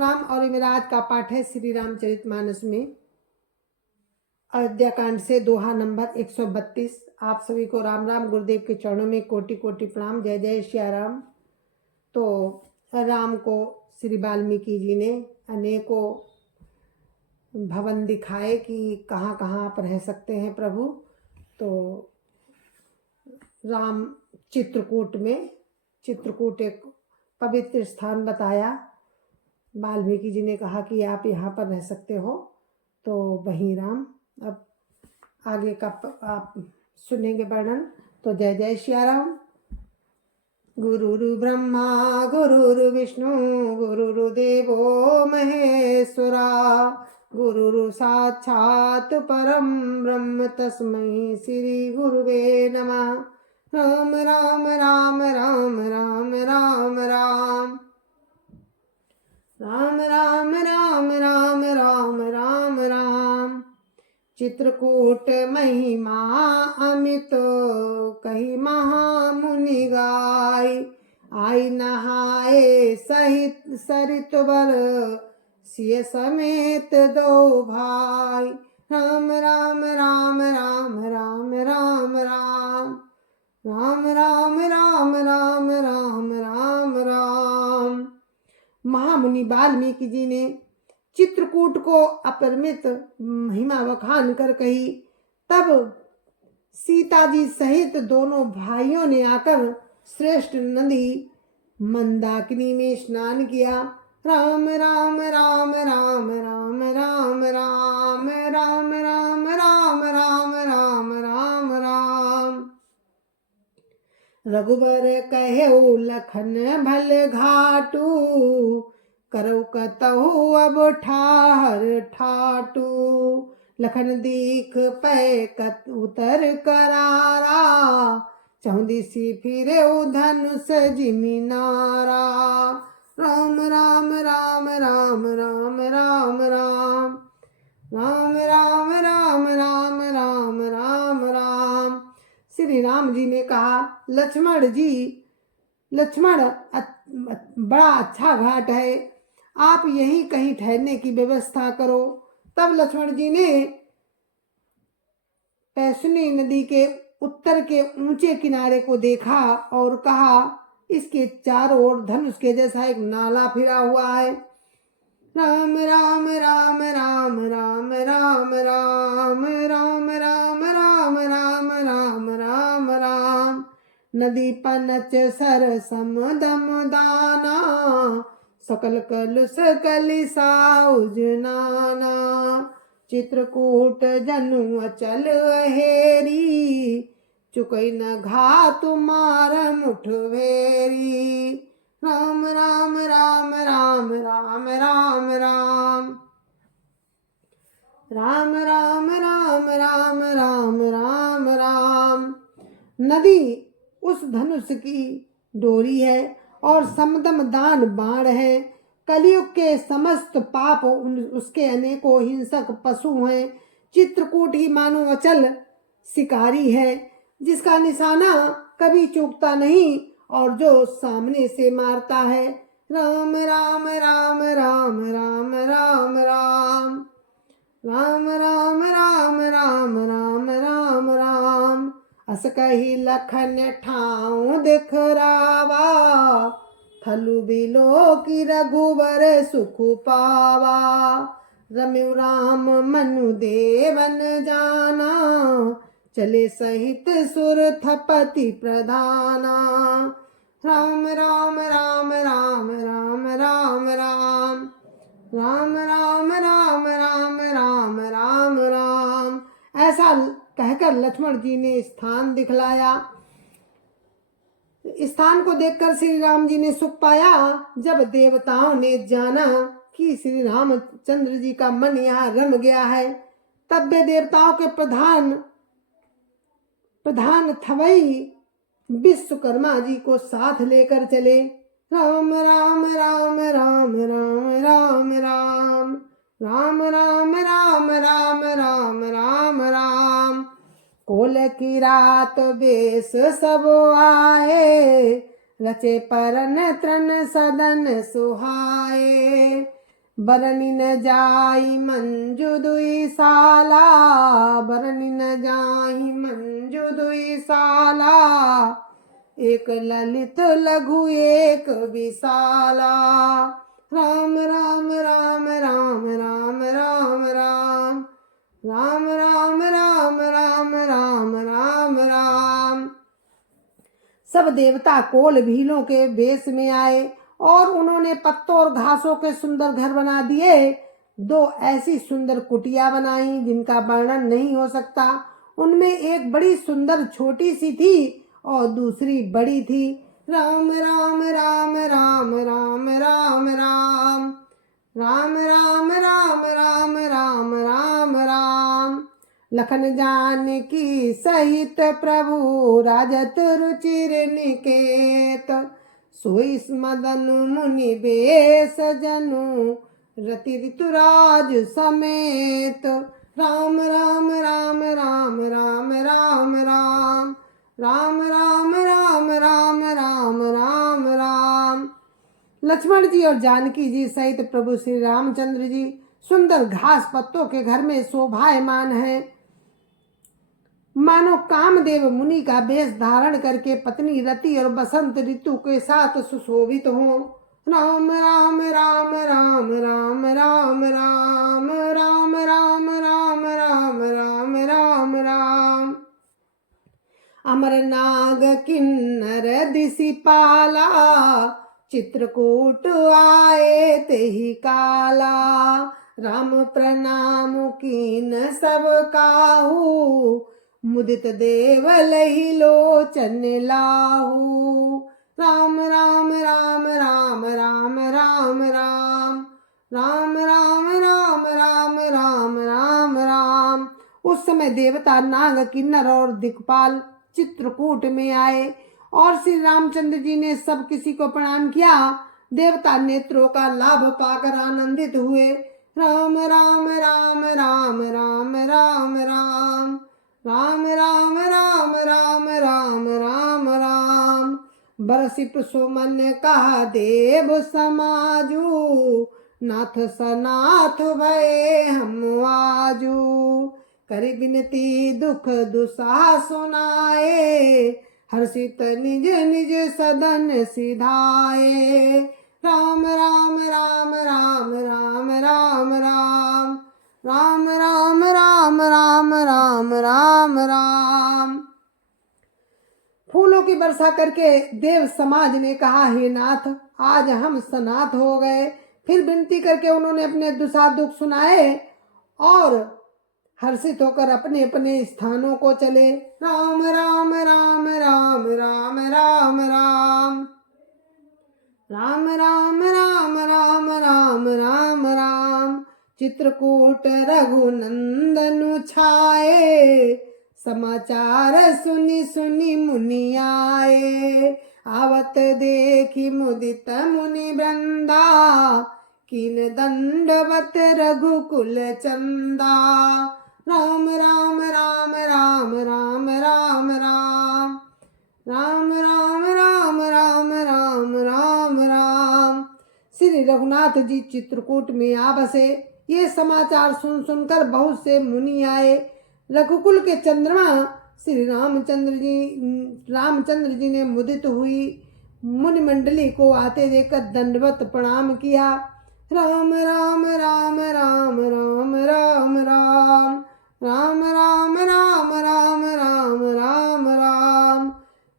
राम। और ये मेरा आज का पाठ है श्री रामचरितमानस में अयोध्या कांड से दोहा नंबर 132। आप सभी को राम राम। गुरुदेव के चरणों में कोटि कोटि प्रणाम। जय जय श्री राम। तो राम को श्री वाल्मीकि जी ने अनेकों भवन दिखाए कि कहाँ कहाँ आप रह सकते हैं प्रभु। तो राम चित्रकूट एक पवित्र स्थान बताया। वाल्मीकि जी ने कहा कि आप यहाँ पर रह सकते हो, तो वहीं राम। अब आगे का आप सुनेंगे वर्णन। तो जय जय श्री राम। गुरुरु ब्रह्मा गुरुरु विष्णु गुरुरु देवो महेश्वरा गुरुरु साक्षात् परम ब्रह्म तस्मै श्री गुरुवे नमः। राम राम राम राम राम राम राम राम राम राम राम राम राम राम। चित्रकूट महिमा अमित कही महामुनि गाय। आई नहाए सहित सरित बर सिय समेत दो भाई। राम राम राम राम राम राम राम राम राम राम राम राम राम राम। महामुनि वाल्मीकि जी ने चित्रकूट को अपरिमित महिमा बखान कर कही। तब सीता जी सहित दोनों भाइयों ने आकर श्रेष्ठ नदी मंदाकिनी में स्नान किया। राम राम राम राम राम राम राम राम राम राम राम राम राम राम। रघुबर कहेउ लखन भल घाटू करौ कतहु अब ठाहर ठाटू। लखन दीख पै कत उतर करारा चौदिसी फिरे धनुष जिमिनारा। राम राम राम राम राम राम राम राम राम राम राम राम राम राम। श्री राम जी ने कहा, लक्ष्मण बड़ा अच्छा घाट है, आप यहीं कहीं ठहरने की व्यवस्था करो। तब लक्ष्मण जी ने पैसुनी नदी के उत्तर के ऊंचे किनारे को देखा और कहा, इसके चारों ओर धनुष के जैसा एक नाला फिरा हुआ है। राम राम राम राम राम राम राम राम राम राम राम राम राम राम। नदी पनच सर समदम दाना सकल कलुष कलिसाउज नाना। चित्रकूट जनु अचल हेरी चुकई न घा तुम्हार मुठ भेरी। राम राम राम राम राम राम राम राम राम राम राम राम राम राम। नदी उस धनुष की डोरी है और समदम दान बाण है। कलयुग के समस्त पाप उसके अनेकों हिंसक पशु हैं। चित्रकूट ही मानो अचल शिकारी है, जिसका निशाना कभी चूकता नहीं और जो सामने से मारता है। राम राम राम राम राम राम राम राम राम राम राम राम राम राम। अस कही लखन ठाऊ दिखरावा थलु बिलो की रघुवर सुख पावा। रम्यु राम मनु देवन जाना चले सहित सुर थपति प्रधाना। राम राम राम राम राम राम राम राम राम राम राम राम राम राम। ऐसा कहकर लक्ष्मण जी ने स्थान दिखलाया। स्थान को देखकर श्री राम जी ने सुख पाया। जब देवताओं ने जाना कि श्री रामचंद्र जी का मन यहाँ रम गया है, तब वे देवताओं के प्रधान थवई विश्वकर्मा जी को साथ लेकर चले। राम राम राम राम राम राम राम राम राम राम राम राम राम राम। कोल की रात बेस सब आए रचे परन त्रन सदन सुहाए। बरनी न जाई मंजू दुई साला, बरनी न जाई मंजू दुई साला, एक ललित लघु एक विशाला। राम राम राम राम राम राम राम राम राम राम राम राम राम राम। सब देवता कोल भीलों के वेश में आए और उन्होंने पत्तों और घासों के सुंदर घर बना दिए। दो ऐसी सुंदर कुटिया बनाई जिनका वर्णन नहीं हो सकता। उनमें एक बड़ी सुंदर छोटी सी थी और दूसरी बड़ी थी। राम राम राम राम राम राम राम राम राम राम राम राम राम राम। लखन जानकी सहित प्रभु राजत रुचिर निकेत, सोई मदन मुनि बेस जनु रति ऋतुराज समेत। राम राम राम राम राम राम राम राम राम राम राम राम राम राम। लक्ष्मण जी और जानकी जी सहित प्रभु श्री रामचंद्र जी सुंदर घास पत्तों के घर में शोभायमान है, मानो कामदेव मुनि का वेश धारण करके पत्नी रति और बसंत ऋतु के साथ सुशोभित हो। राम राम राम राम राम राम राम राम राम राम राम राम राम राम। अमर नाग किन्नर दिशिपाला, चित्रकूट आए तेहि काला। राम प्रणाम कीन सब काहू, मुदित देव लहि लोचन लाहू। राम राम राम राम राम राम राम राम राम राम राम राम राम राम। उस समय देवता नाग किन्नर और दिक्पाल चित्रकूट में आए और श्री रामचंद्र जी ने सब किसी को प्रणाम किया। देवता नेत्रों का लाभ पाकर आनंदित हुए। राम राम राम राम राम राम राम राम राम राम राम राम राम राम। बरसिप सुमन कहा देव समाजू, नाथ सनाथ भये हम आजू। करि बिनती दुख दुसाह सुनाए, हर्षित निज निज सदन सिधाए। राम राम राम राम राम राम राम राम राम राम राम राम राम राम। फूलों की वर्षा करके देव समाज ने कहा, हे नाथ आज हम सनाथ हो गए। फिर विनती करके उन्होंने अपने दुसा दुख सुनाए और हर्षित होकर अपने अपने स्थानों को चले। राम राम राम राम राम राम राम राम राम राम राम राम राम राम। चित्रकूट रघुनंदनु छाए, समाचार सुनि सुनि मुनि आए। आवत देखी मुदित मुनि वृंदा, कीन दंडवत रघुकुल चंदा। राम राम राम राम राम राम राम राम राम राम राम राम राम राम। श्री रघुनाथ जी चित्रकूट में आ बसे। ये समाचार सुन सुनकर बहुत से मुनि आए। रघुकुल के चंद्रमा श्री रामचंद्र जी ने मुदित हुई मुनि मंडली को आते देखकर दंडवत प्रणाम किया। राम राम राम राम राम राम राम राम राम राम राम राम राम राम।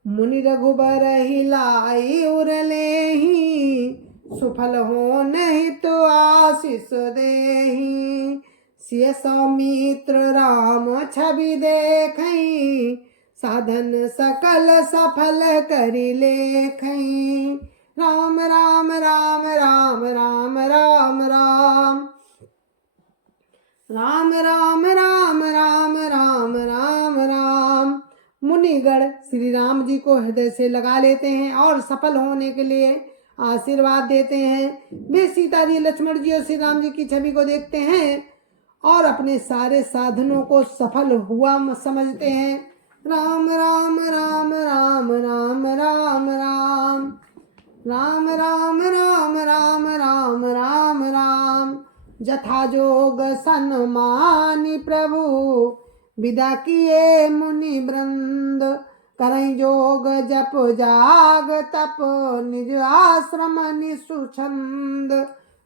मुनि रघुबर हिलाई उरलेहि, सुफल हो नहीं तो आशीष देहि। सिय सौमित्र राम छवि देखई, साधन सकल सफल करि लेखई। राम राम राम राम राम राम राम राम राम राम राम राम राम राम। मुनिगण श्री राम जी को हृदय से लगा लेते हैं और सफल होने के लिए आशीर्वाद देते हैं। वे सीता जी, लक्ष्मण जी और श्री राम जी की छवि को देखते हैं और अपने सारे साधनों को सफल हुआ समझते हैं। राम राम राम राम राम राम राम राम राम राम राम राम राम राम। जथा जोग सन्मानी प्रभु विदा किए मुनि वृंद। करई जोग जप जाग तप निज आश्रम निसुछंद।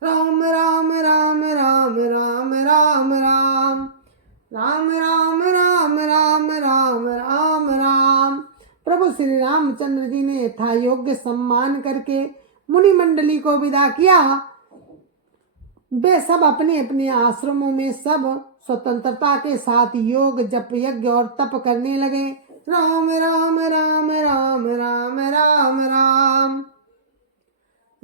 राम राम राम राम राम राम राम राम राम राम राम राम राम राम। प्रभु श्री रामचंद्र जी ने यथा योग्य सम्मान करके मुनि मंडली को विदा किया। वे सब अपने अपने आश्रमों में सब स्वतंत्रता के साथ योग जप यज्ञ और तप करने लगे। राम राम राम राम राम राम राम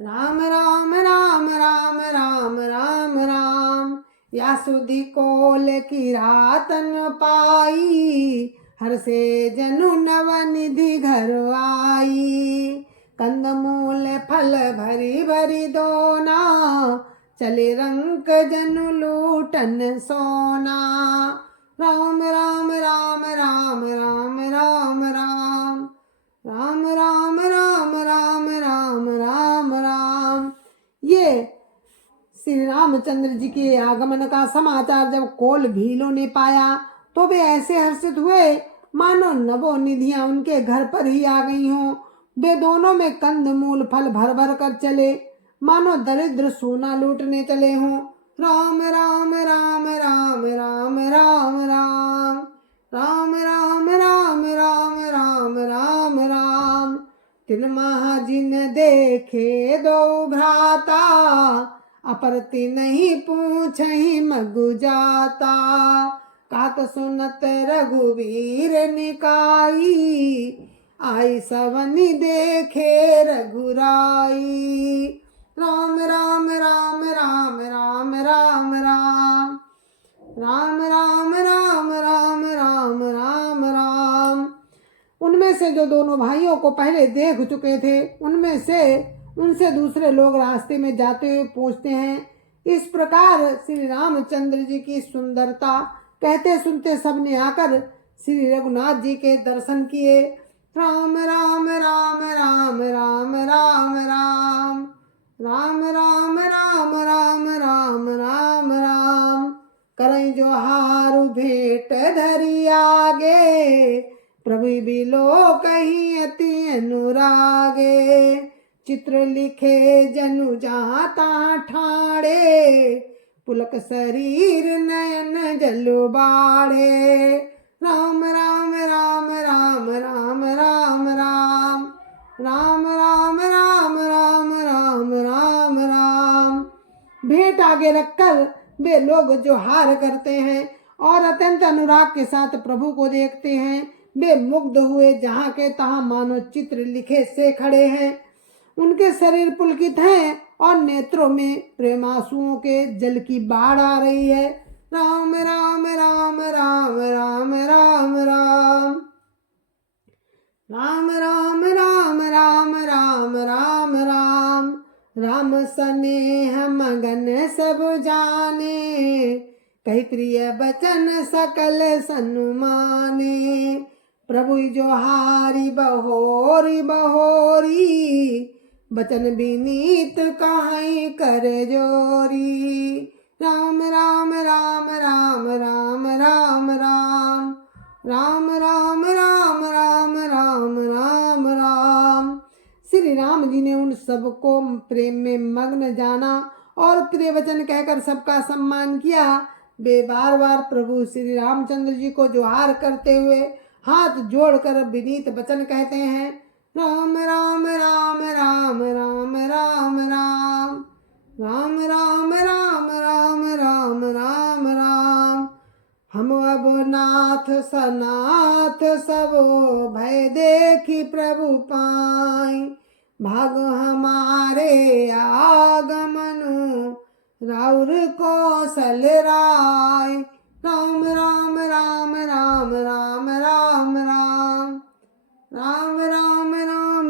राम राम राम राम राम राम राम। या सुधि कोल की रातन पाई हर से जनु नव निधि घर आई। कंदमूल फल भरी भरी दोना चले रंक जनु लूटन सोना। राम राम राम राम राम राम राम राम राम राम राम राम राम राम। ये श्री रामचंद्र जी के आगमन का समाचार जब कोल भीलों ने पाया तो वे ऐसे हर्षित हुए मानो नवो निधियां उनके घर पर ही आ गई हों। वे दोनों में कंद मूल फल भर भर कर चले मानो दरिद्र सोना लूटने चले हों। राम राम राम राम राम राम राम राम राम राम राम राम राम राम। तिन महाजिन देखे दो भ्राता अपरति नहीं पूछहि मगु जाता। कात सुनत रघुवीर निकाई आई सवनि देखे रघुराई। राम राम राम राम राम राम राम राम राम राम राम राम राम राम। उनमें से जो दोनों भाइयों को पहले देख चुके थे उनमें से उनसे दूसरे लोग रास्ते में जाते हुए पूछते हैं। इस प्रकार श्री रामचंद्र जी की सुंदरता कहते सुनते सबने आकर श्री रघुनाथ जी के दर्शन किए। राम राम राम राम राम राम राम राम राम राम राम राम राम राम। करई जोहार भेंट धरी आगे प्रभु बिलो कहीं अति अनुरागे। चित्र लिखे जनु जहाँ ता ठाड़े पुलक शरीर नयन जलु बाड़े। राम राम राम राम राम राम राम राम राम राम राम राम राम राम। भेंट आगे रखकर वे लोग जो हार करते हैं और अत्यंत अनुराग के साथ प्रभु को देखते हैं। वे मुग्ध हुए जहाँ के तहाँ मानो चित्र लिखे से खड़े हैं। उनके शरीर पुलकित हैं और नेत्रों में प्रेमांसुओं के जल की बाढ़ आ रही है। राम राम राम राम राम राम राम राम राम राम राम राम राम राम। राम स्नेह मगन सब जाने कही प्रिय बचन सकल सनुमाने। प्रभु जोहारी बहोरी बहोरी बचन विनीत कहीं कर जोरी। राम राम राम राम राम राम राम राम राम राम राम राम राम राम। श्री राम जी ने उन सबको प्रेम में मग्न जाना और प्रिय वचन कहकर सबका सम्मान किया। वे बार बार प्रभु श्री रामचंद्र जी को जोहार करते हुए हाथ जोड़कर विनीत वचन कहते हैं। राम राम राम राम राम राम राम राम राम राम राम राम राम राम। हम अब नाथ सनाथ सबो भय देखी प्रभु पाई। भाग हमारे आगमनु राउर कौशल राय। राम राम राम राम राम राम राम राम राम राम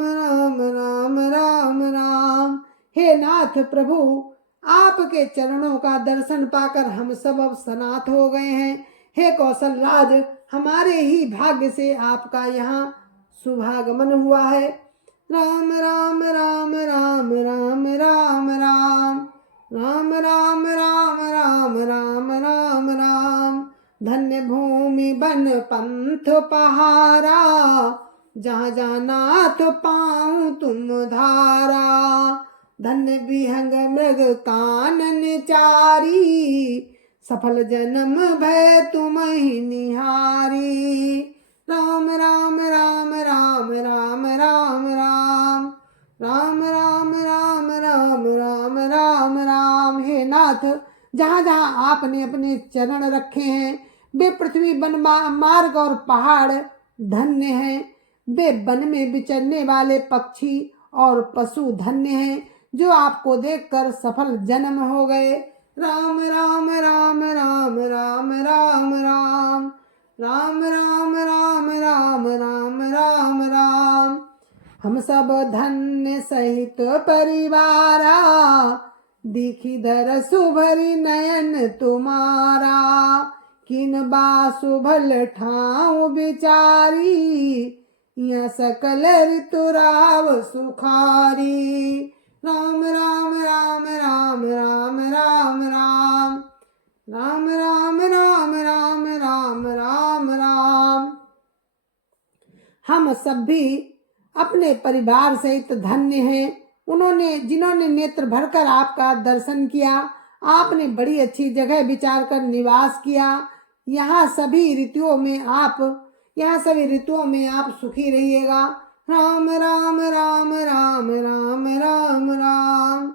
राम राम राम राम। हे नाथ प्रभु, आपके चरणों का दर्शन पाकर हम सब अब सनाथ हो गए हैं। हे कौशल राज, हमारे ही भाग्य से आपका यहाँ शुभागमन हुआ है। राम राम राम राम राम राम राम राम राम राम राम राम राम राम। धन्य भूमि बन पंथ पहारा, जहाँ जहाँ नाथ पाऊँ तुम धारा। धन्य विहंग मृग कानन चारी, सफल जन्म भय तुम ही निहारी। राम राम राम राम राम राम राम। राम राम राम राम राम राम राम। हे नाथ, जहाँ जहाँ आपने अपने चरण रखे हैं वे पृथ्वी वन मार्ग और पहाड़ धन्य हैं। वे वन में विचरने वाले पक्षी और पशु धन्य हैं, जो आपको देखकर सफल जन्म हो गए। राम राम राम राम राम राम राम। राम राम राम राम राम राम राम। हम सब धन्य सहित परिवारा, दिखी धर सुभरी नयन तुम्हारा। किन बासु भल ठाव बिचारी, यहाँ सकल ऋतुराव सुखारी। राम राम राम राम राम राम राम। राम राम राम राम राम राम राम। हम सब भी अपने परिवार सहित धन्य हैं। जिन्होंने नेत्र भरकर आपका दर्शन किया। आपने बड़ी अच्छी जगह विचार कर निवास किया। यहाँ सभी ऋतुओं में आप सुखी रहिएगा। राम राम राम राम राम राम राम।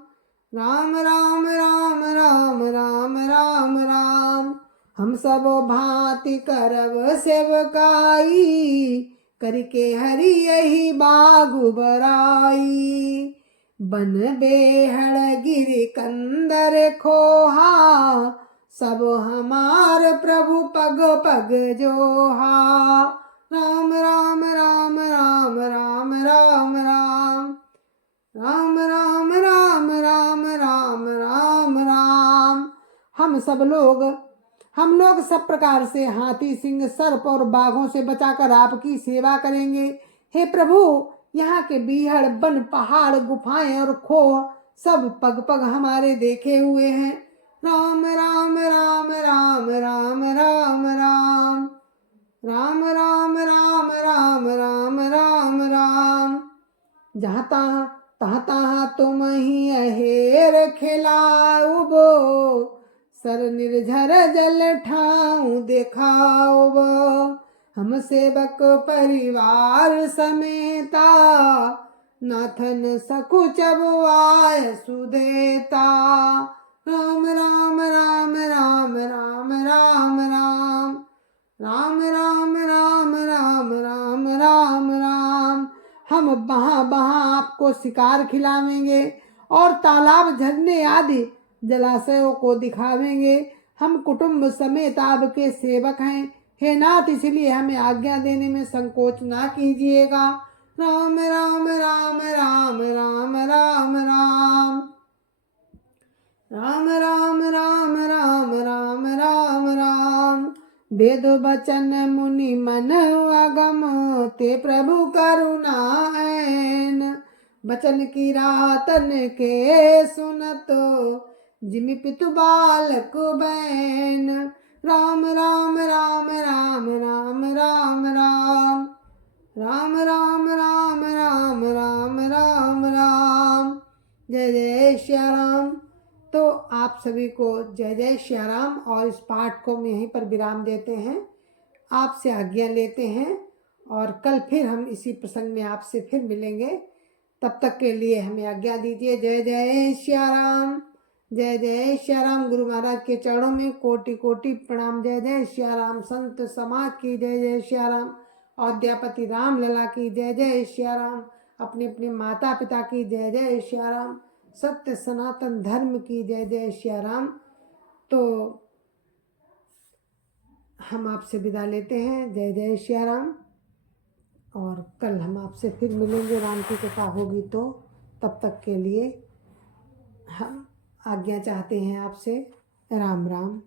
राम राम राम राम राम राम राम। हम सब भांति करब सेवकाई, करके हरि यही बागु बराई। बन बेहड़ गिरि कंदर खोहा, सब हमार प्रभु पग पग जोहा। राम राम राम राम राम राम राम। राम राम राम राम राम राम राम। हम लोग सब प्रकार से हाथी, सिंह, सर्प और बाघों से बचाकर आपकी सेवा करेंगे। हे प्रभु, यहाँ के बीहड़, वन, पहाड़, गुफाएं और खोह सब पग पग हमारे देखे हुए हैं। राम राम राम राम राम राम राम। राम राम राम राम राम राम राम। जहाँ तहाँ तुम ही अहेर खिलाओ, सर निर्झर जल ठाऊं दिखाओ। हम सेवक परिवार समेता, नाथन सकुच आय सुदेता। राम राम राम राम राम राम राम। राम राम राम राम राम राम राम। हम बहाँ आपको शिकार खिलावेंगे और तालाब, झरने आदि जलाशयों को दिखावेंगे। हम कुटुंब समेत आपके सेवक हैं। हे नाथ, इसलिए हमें आज्ञा देने में संकोच ना कीजिएगा। राम राम राम राम राम राम राम। राम राम राम राम राम राम राम। वेद बचन मुनि मन अगम, ते प्रभु करुणा ऐन। बचन की रातन के सुनतो, जिमि पितु बालक बैन। राम राम राम राम राम राम राम। राम राम राम राम राम राम राम। जय जय श्या राम। तो आप सभी को जय जय श्या राम। और इस पाठ को हम यहीं पर विराम देते हैं, आपसे आज्ञा लेते हैं और कल फिर हम इसी प्रसंग में आपसे फिर मिलेंगे। तब तक के लिए हमें आज्ञा दीजिए। जय जय श्या राम। जय जय श्या राम। गुरु महाराज के चरणों में कोटि कोटि प्रणाम। जय जय श्या राम। संत समाज की जय जय श्या राम। अयोध्यापति राम लला की जय जय श्या राम। अपने अपने माता पिता की जय जय श्या राम। सत्य सनातन धर्म की जय जय श्या राम। तो हम आपसे विदा लेते हैं। जय जय श्या राम। और कल हम आपसे फिर मिलेंगे, राम की कृपा होगी तो। तब तक के लिए हम आज्ञा चाहते हैं आपसे। राम राम।